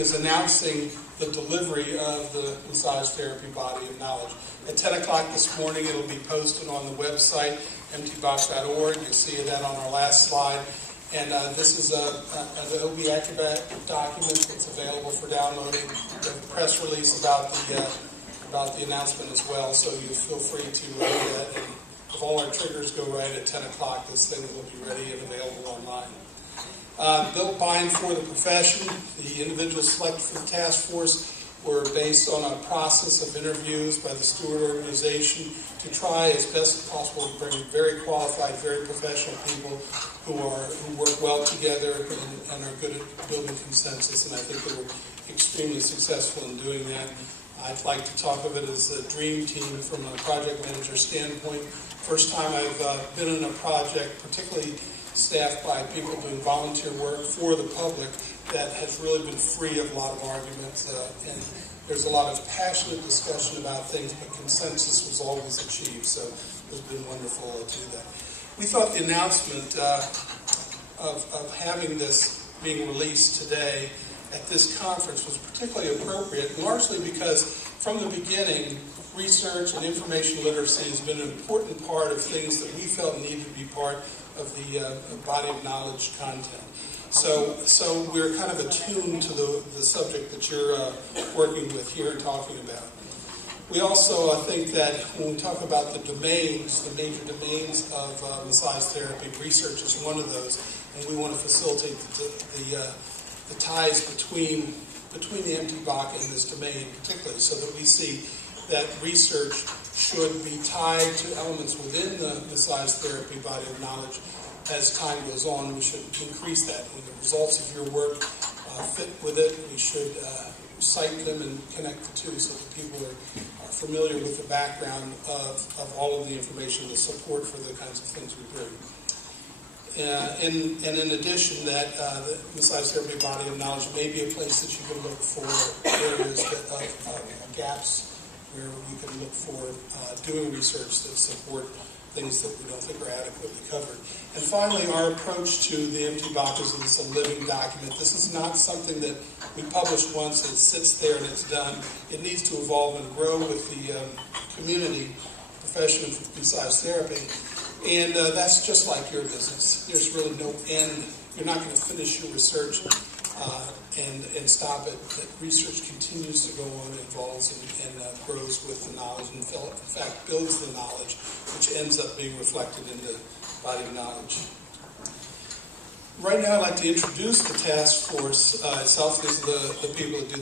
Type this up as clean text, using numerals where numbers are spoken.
is announcing the delivery of the massage therapy body of knowledge. At 10 o'clock this morning, it'll be posted on the website, MTBOK.org. You'll see that on our last slide. And this is an OB Acrobat document that's available for downloading. We have a press release about the announcement as well, so you feel free to read that. And if all our triggers go right at 10 o'clock, this thing will be ready and available online. Built Bind for the profession. The individuals selected for the task force were based on a process of interviews by the Steward organization to try as best as possible to bring very qualified, very professional people who work well together and are good at building consensus. And I think they were extremely successful in doing that. I'd like to talk of it as a dream team from a project manager standpoint. First time I've been in a project, particularly staffed by people doing volunteer work for the public, that has really been free of a lot of arguments. And there's a lot of passionate discussion about things, but consensus was always achieved. So it's been wonderful to do that. We thought the announcement of having this being released today at this conference was particularly appropriate, largely because from the beginning, research and information literacy has been an important part of things that we felt needed to be part of the body of knowledge content. So we're kind of attuned to the subject that you're working with here and talking about. We also think that when we talk about the domains, the major domains of massage therapy, research is one of those, and we want to facilitate the ties between the MTBOK and this domain particularly, so that we see that research should be tied to elements within the massage therapy body of knowledge. As time goes on, we should increase that. When the results of your work fit with it, we should cite them and connect the two so that people are familiar with the background of all of the information, the support for the kinds of things we bring. And in addition, that the massage therapy body of knowledge may be a place that you can look for areas of gaps where you can look for doing research that support things that we don't think are adequately covered. And finally, our approach to the MTBOK is that it's a living document. This is not something that we publish once, it sits there and it's done. It needs to evolve and grow with the community, profession of massage therapy. And that's just like your business. There's really no end. You're not going to finish your research and stop it. The research continues to go on, evolves, and grows with the knowledge, and in fact builds the knowledge, which ends up being reflected in the body of knowledge. Right now I'd like to introduce the task force itself. These are the people that do